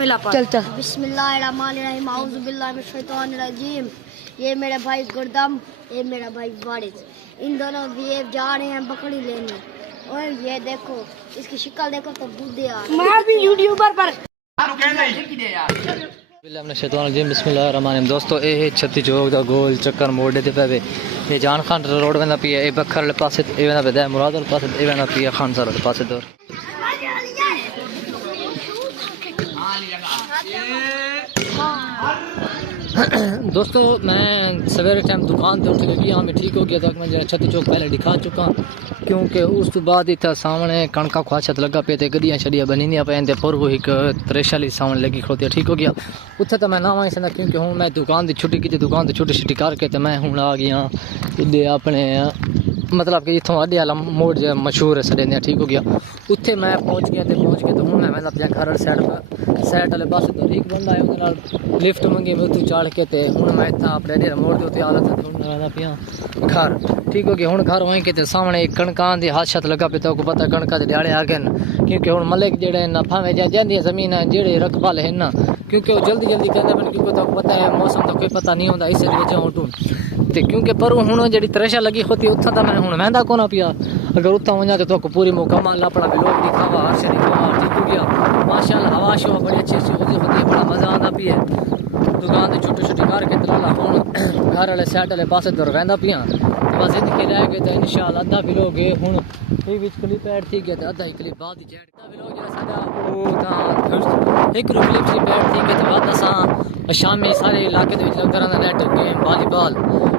चल चल। बिस्मिल्लाहिर्रहमानिर्रहीम औज़ु बिल्लाहि मिनश शैतानिर रजीम। ये मेरा भाई गुरदम, ये मेरा भाई वारिस, इन दोनों ये जा रहे हैं बकरी लेने। और ये देखो इसकी शक्ल देखो तो बुद्धि आ। मैं भी यूट्यूबर पर बिस्मिल्लाहिर्रहमानिर्रहीम। दोस्तों ये छत्ती चौक दा गोल चक्कर मोड़ दे पे ये जान खान रोड वेंदा पिया, ये बखर वाले पासे ए वेंदा पे मुराद वाले पासे ए वेंदा पिया खान सर वाले पासे दौर। दोस्तों मैं सवेरे टाइम दुकान से उठ के गया, मैं ठीक हो गया था। मैं छत्ती चौक पहले दिखा चुका क्योंकि उस तो बाद इतना सामने कणका ख्वाशत लगा पे गड्डियाँ शड़ियाँ बनी पे फिर वो एक त्रेशाली सामने लगी खड़ोती ठीक हो गया। उत्थे तो मैं ना आई सकता क्योंकि हूँ मैं दुकान की छुट्टी की, दुकान की छुट्टी छुट्टी करके तो मैं हूँ आ गया इधे अपने मतलब कि इतों अड्डे वाला मोड़ जो मशहूर है सड़े ठीक हो गया। उत्थे मैं पहुँच गया तो हूँ मैं अपने घर साइड वाले पास तो एक बंदा है उन्हें लिफ्ट मंगी, मैं उत्थे चढ़ के हूँ मैं इतना अपने अड्डे मोड़ के उत्ते हालत पिया घर ठीक हो गया। हूँ घर होई के सामने एक कणकां की हादसा लगा पे तो पता कणका के ध्याड़े आ गए क्योंकि हूँ मलिक जेडे नफा में जाती जमीन है जेडे रकबा है ना क्योंकि वो जल्दी जल्दी कहते हैं क्योंकि तो पता है मौसम का कोई पता नहीं होता इस वजह उठूँ तो क्योंकि पर हूँ जी त्रेशा लगी होती उत्था तो मैं हूँ महंगा कौन पिया। अगर उत्था वजा तो पूरी मुकम्मल अपना लोग दिखावा हर्ष दिखावा ठीक हो गया। माशाअल्लाह हवा शो बड़ी अच्छी सी होती है, बड़ा मजा आता पिया। दुकान से छुट्टी छुट्टी करके दलाला हूँ घर वाले साइड वाले पासे तो रहा पिया बस इनके रह गए तो इंशाअल्लाह अद्धा भी लोग हूँ ये क्लिप ऐड थी गया अद्धा ही क्लिप बाद ही एक क्लिप सी बैठ थी कि बाद असा शाम में सारे इलाके लगता रहता नेट गेम वॉलीबॉल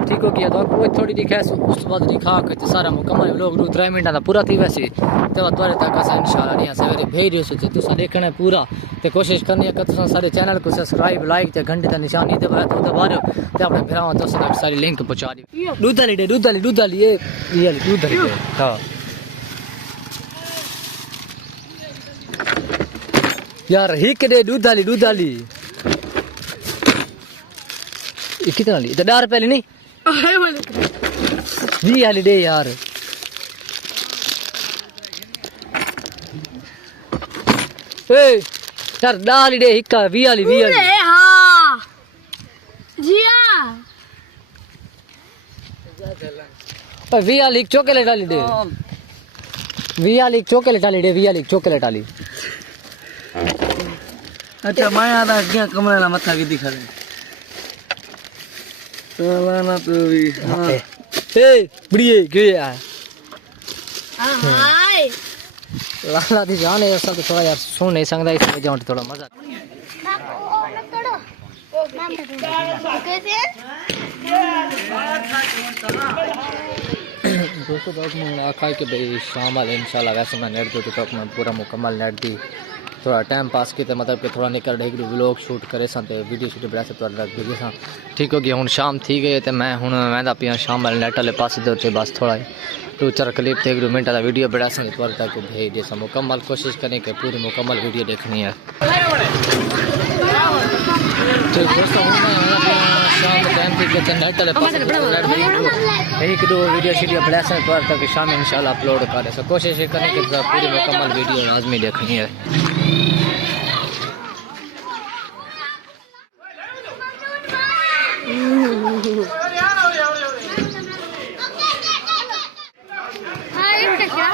ठीक हो गया। तो कोई थोड़ी दिखा उस बाद दिखा के सारा मुकम्मल लोग 3 मिनट का पूरा थी वैसे तो थोड़े तक अस इंशाअल्लाह नहीं सवेरे भेज रहे सोचे तुम देखना है पूरा तो कोशिश करनी है कि तुम सारे चैनल को सब्सक्राइब लाइक तो घंटे का निशान नहीं दबाया तो दबा रहे हो तो अपने भरावां तो सारी लिंक पहुँचा दी। दूध वाली हाँ यार हिक दे दूध वाली कितना ली तो 10 रुपए नहीं 20 वाली दे यार। यार 10 वाली दे हिक्का 20 वाली हाँ जी हाँ 20 वाली चॉकलेट वाली दे 20 वाली चॉकलेट वाली दे 20 वाली चॉकलेट वाली। अच्छा मैं आता क्या कमरे ना मत्था की दिखा रहे ना तो भी हाँ ए बढ़िया क्यों यार हाय लाला दी जान है सब थोड़ा यार सुन नहीं सकता इस वजह से थोड़ा मजा दोस्तों तो मैं आखा कि भाई शाम वाले इंशाल्लाह वैसे मैं नेट दो तो मैं पूरा मुकम्मल नेट दी थोड़ा टाइम पास किया मतलब कि थोड़ा निकल रही व्लॉग शूट करे सन वीडियो शूट बड़ा से थोड़ा रख दी सा ठीक हो गया। हूँ शाम थी गई तो मैं हूँ मैं पिया शाम वाले नेट वाले पास दे बस थोड़ा 2-4 क्लिप थे 1 मिनट वाला वीडियो बड़ा सा थोड़ा तक भेज जैसा मुकम्मल कोशिश करें कि पूरी मुकम्मल वीडियो देखनी है। तो दोस्तों शाम टाइम थी कि नेट वाले पास 1-2 वीडियो शीडियो बड़ा सा थोड़ा तक शाम इंशाल्लाह अपलोड करें सो कोशिश करें कि पूरी मुकम्मल वीडियो लाजमी देखनी है। क्या